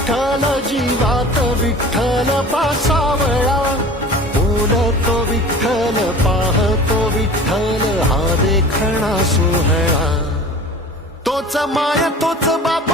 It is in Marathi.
विठ्ठल जीवात विठ्ठल पासावळा, बोलतो विठ्ठल पाहतो विठ्ठल हा देखणा सोहळा, तोच माय तोच बाप